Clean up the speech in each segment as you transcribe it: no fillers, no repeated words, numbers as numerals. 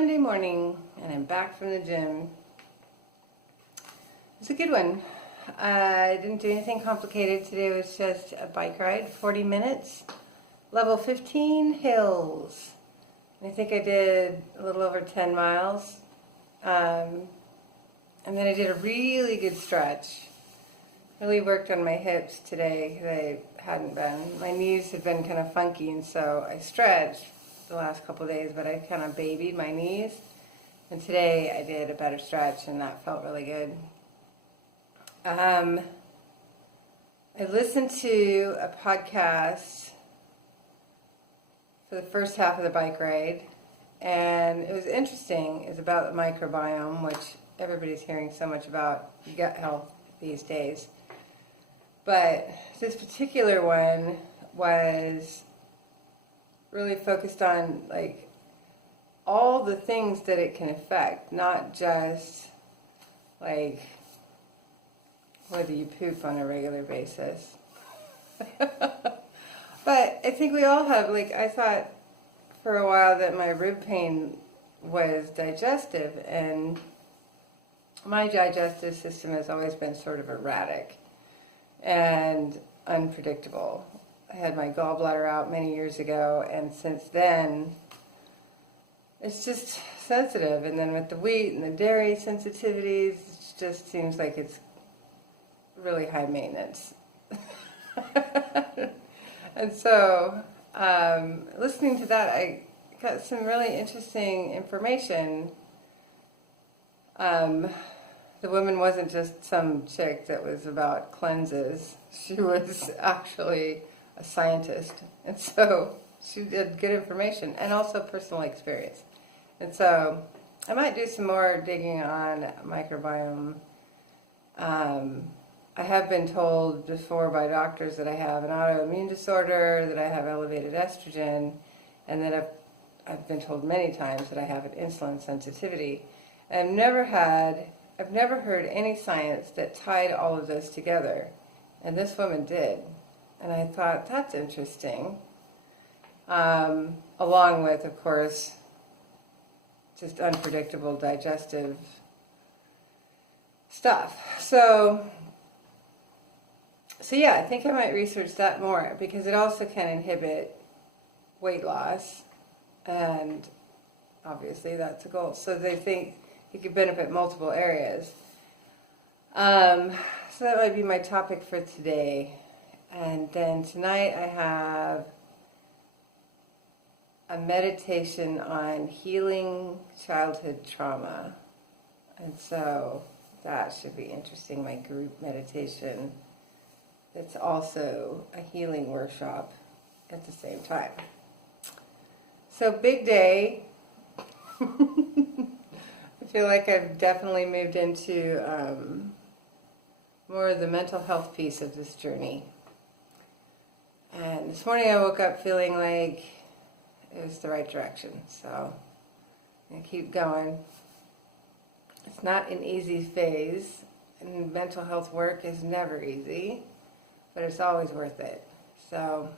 Monday morning, and I'm back from the gym. It's a good one. I didn't do anything complicated today. It was just a bike ride, 40 minutes, level 15 hills. And I think I did a little over 10 miles. And then I did a really good stretch. Really worked on my hips today because I hadn't been. My knees had been kind of funky, and so I stretched the last couple of days, but I kind of babied my knees. And today I did a better stretch, and that felt really good. I listened to a podcast for the first half of the bike ride, and it was interesting. It's about the microbiome, which everybody's hearing so much about gut health these days. But this particular one was really focused on like all the things that it can affect, not just like whether you poop on a regular basis. But I think we all have, like, I thought for a while that my rib pain was digestive, and my digestive system has always been sort of erratic and unpredictable. I had my gallbladder out many years ago, and since then it's just sensitive. And then with the wheat and the dairy sensitivities, it just seems like it's really high maintenance. And so listening to that, I got some really interesting information. The woman wasn't just some chick that was about cleanses. She was actually a scientist. And so she did good information and also personal experience. And so I might do some more digging on microbiome. I have been told before by doctors that I have an autoimmune disorder, that I have elevated estrogen, and that I've been told many times that I have an insulin sensitivity. I've never heard any science that tied all of this together, and this woman did. And I thought, that's interesting. Along with, of course, just unpredictable digestive stuff. So yeah, I think I might research that more, because it also can inhibit weight loss, and obviously that's a goal. So they think it could benefit multiple areas. So that might be my topic for today. And then tonight I have a meditation on healing childhood trauma. And so that should be interesting, my group meditation. It's also a healing workshop at the same time. So big day. I feel like I've definitely moved into more of the mental health piece of this journey. And this morning I woke up feeling like it was the right direction. So I'm going to keep going. It's not an easy phase, and mental health work is never easy, but it's always worth it. So,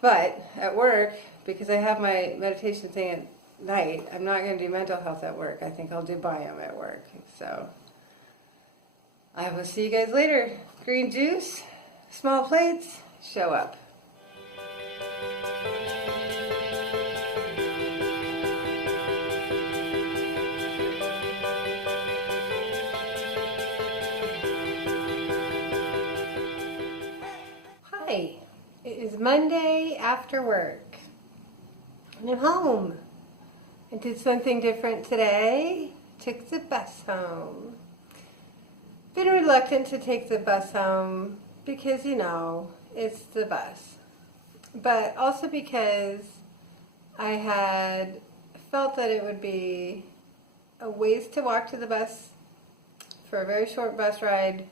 but at work, because I have my meditation thing at night, I'm not going to do mental health at work. I think I'll do biome at work. So I will see you guys later. Green juice, small plates, show up. Hi, it is Monday after work, and I'm home. I did something different today. Took the bus home. Been reluctant to take the bus home because, you know, it's the bus. But also because I had felt that it would be a waste to walk to the bus for a very short bus ride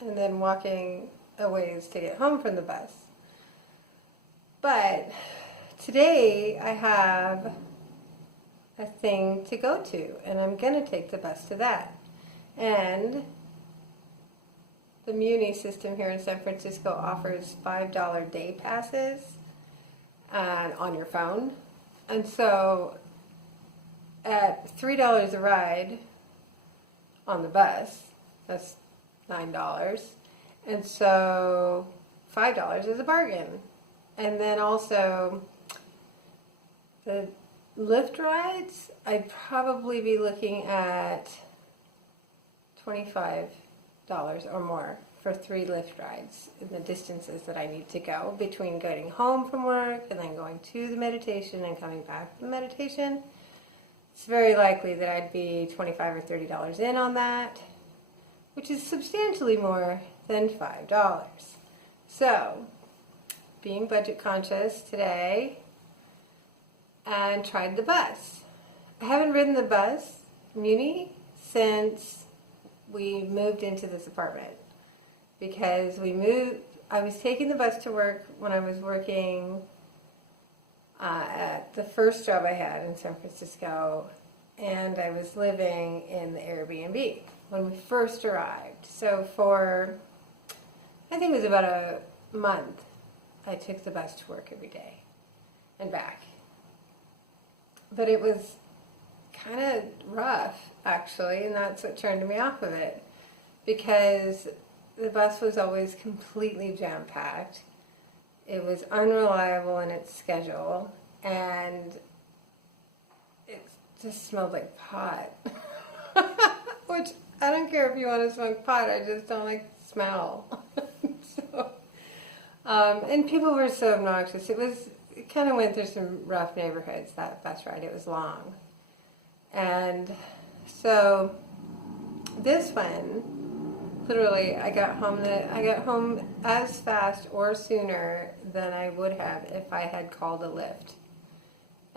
and then walking a ways to get home from the bus. But today I have a thing to go to, and I'm going to take the bus to that. And the Muni system here in San Francisco offers $5 day passes on your phone. And so at $3 a ride on the bus, that's $9. And so $5 is a bargain. And then also the Lyft rides, I'd probably be looking at $25 or more for 3 Lyft rides in the distances that I need to go between getting home from work and then going to the meditation and coming back from the meditation. It's very likely that I'd be $25 or $30 in on that, which is substantially more than $5. So, being budget conscious today, and tried the bus. I haven't ridden the bus, Muni, since we moved into this apartment. Because I was taking the bus to work when I was working at the first job I had in San Francisco, and I was living in the Airbnb when we first arrived. So for, I think it was about a month, I took the bus to work every day and back. But it was kind of rough, actually, and that's what turned me off of it. Because the bus was always completely jam-packed. It was unreliable in its schedule, and it just smelled like pot. Which, I don't care if you want to smoke pot, I just don't like the smell. And people were so obnoxious. It kind of went through some rough neighborhoods, that bus ride. It was long. And so this one, literally, I got home as fast or sooner than I would have if I had called a Lyft.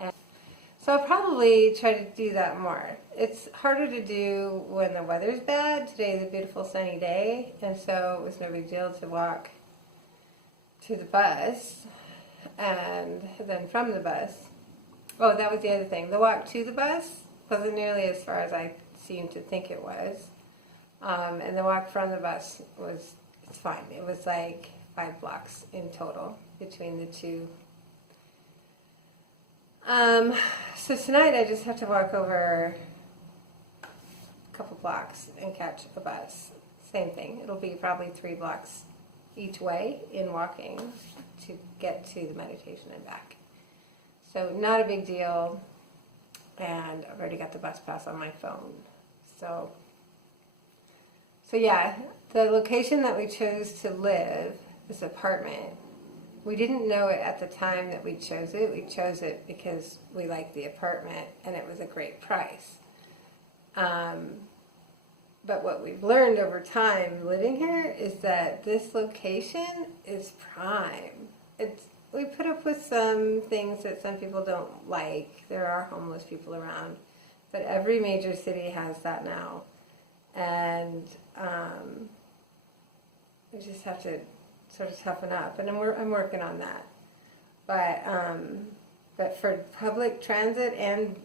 And so I'll probably try to do that more. It's harder to do when the weather's bad. Today is a beautiful sunny day, and so it was no big deal to walk to the bus and then from the bus. Oh, that was the other thing. The walk to the bus wasn't nearly as far as I seemed to think it was. And the walk from the bus it's fine. It was like 5 blocks in total between the two. So tonight I just have to walk over a couple blocks and catch a bus. Same thing. It'll be probably 3 blocks each way in walking to get to the meditation and back. So not a big deal. And I've already got the bus pass on my phone. So yeah, the location that we chose to live, this apartment, we didn't know it at the time that we chose it. We chose it because we liked the apartment and it was a great price. But what we've learned over time living here is that this location is prime. We put up with some things that some people don't like. There are homeless people around, but every major city has that now. And we just have to sort of toughen up, and I'm working on that. But for public transit and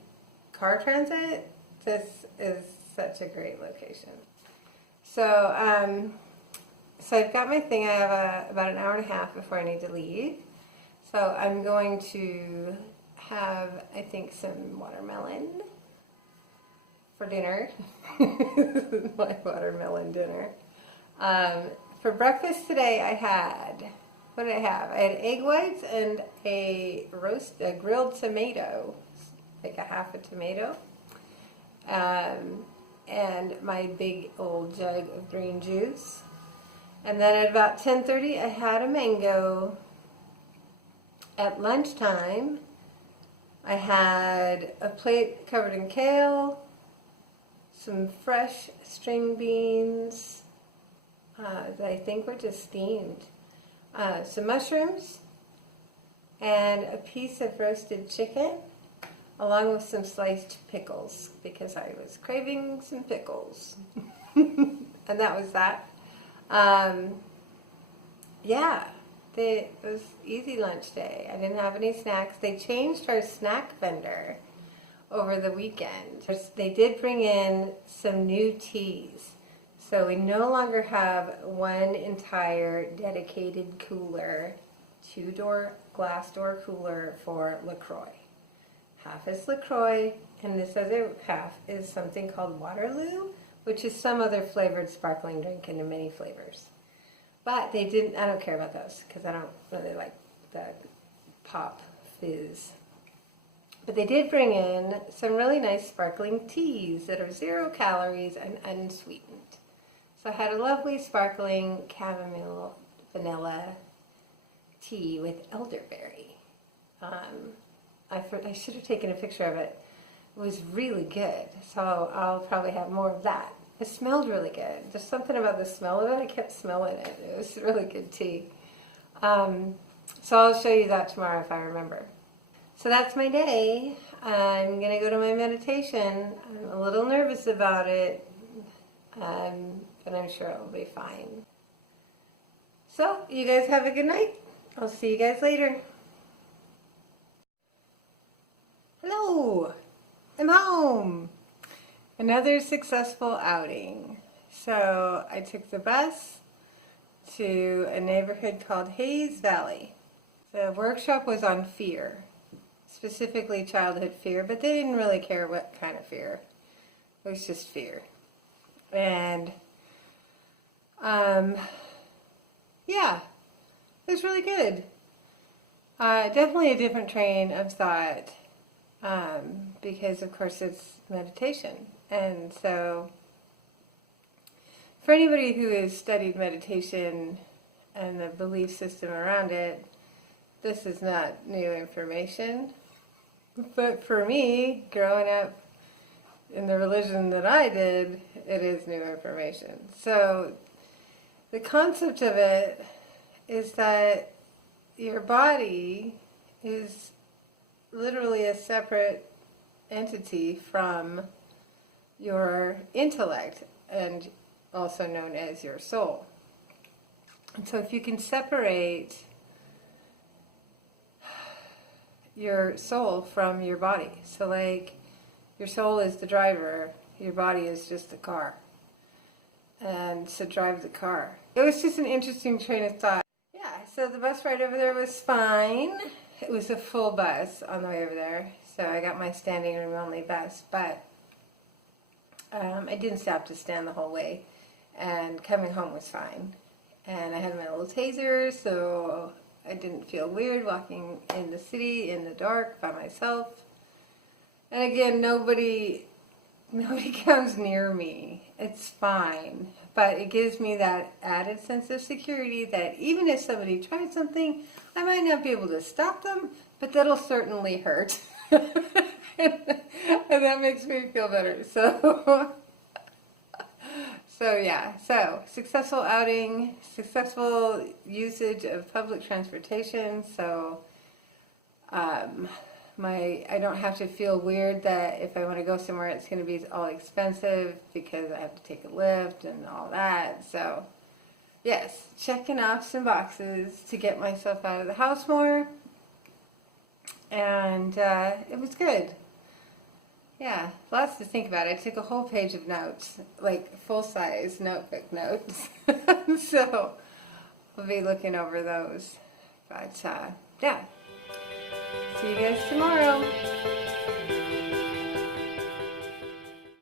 car transit, this is such a great location. So I've got my thing. I have about an hour and a half before I need to leave. So I'm going to have, I think, some watermelon for dinner. My watermelon dinner. For breakfast today what did I have? I had egg whites and a grilled tomato, like a half a tomato. And my big old jug of green juice. And then at about 10:30 I had a mango. At lunchtime I had a plate covered in kale, some fresh string beans that I think were just steamed, some mushrooms, and a piece of roasted chicken, along with some sliced pickles, because I was craving some pickles. And that was that. It was easy lunch day. I didn't have any snacks. They changed our snack vendor over the weekend. They did bring in some new teas. So we no longer have one entire dedicated cooler, 2-door glass door cooler for LaCroix. half is LaCroix, and this other half is something called Waterloo, which is some other flavored sparkling drink in many flavors. But they didn't, I don't care about those because I don't really like the pop fizz. But they did bring in some really nice sparkling teas that are 0 calories and unsweetened. So I had a lovely sparkling chamomile vanilla tea with elderberry. I should have taken a picture of it. It was really good, so I'll probably have more of that. It smelled really good. There's something about the smell of it. I kept smelling it. It was really good tea. So I'll show you that tomorrow if I remember. So that's my day. I'm going to go to my meditation. I'm a little nervous about it, but I'm sure it'll be fine. So, you guys have a good night. I'll see you guys later. Hello! I'm home! Another successful outing. So, I took the bus to a neighborhood called Hayes Valley. The workshop was on fear, specifically childhood fear, but they didn't really care what kind of fear. It was just fear. And, yeah, it was really good. Definitely a different train of thought, because of course it's meditation. And so, for anybody who has studied meditation and the belief system around it, this is not new information. But for me, growing up in the religion that I did, it is new information. So, the concept of it is that your body is literally a separate entity from your intellect, and also known as your soul. And so if you can separate your soul from your body, so like your soul is the driver, your body is just the car, and so drive the car. It was just an interesting train of thought. Yeah, so the bus ride over there was fine. It was a full bus on the way over there, so I got my standing room only bus, but I didn't stop to stand the whole way, and coming home was fine. And I had my little taser, so I didn't feel weird walking in the city in the dark by myself. And again, nobody comes near me. It's fine. But it gives me that added sense of security that even if somebody tries something, I might not be able to stop them, but that'll certainly hurt. And that makes me feel better. So yeah, so successful outing, successful usage of public transportation. So I don't have to feel weird that if I want to go somewhere it's going to be all expensive because I have to take a lift and all that. So yes, checking off some boxes to get myself out of the house more. And it was good. Yeah, lots to think about. I took a whole page of notes, like full-size notebook notes. So I'll be looking over those. But yeah. See you guys tomorrow.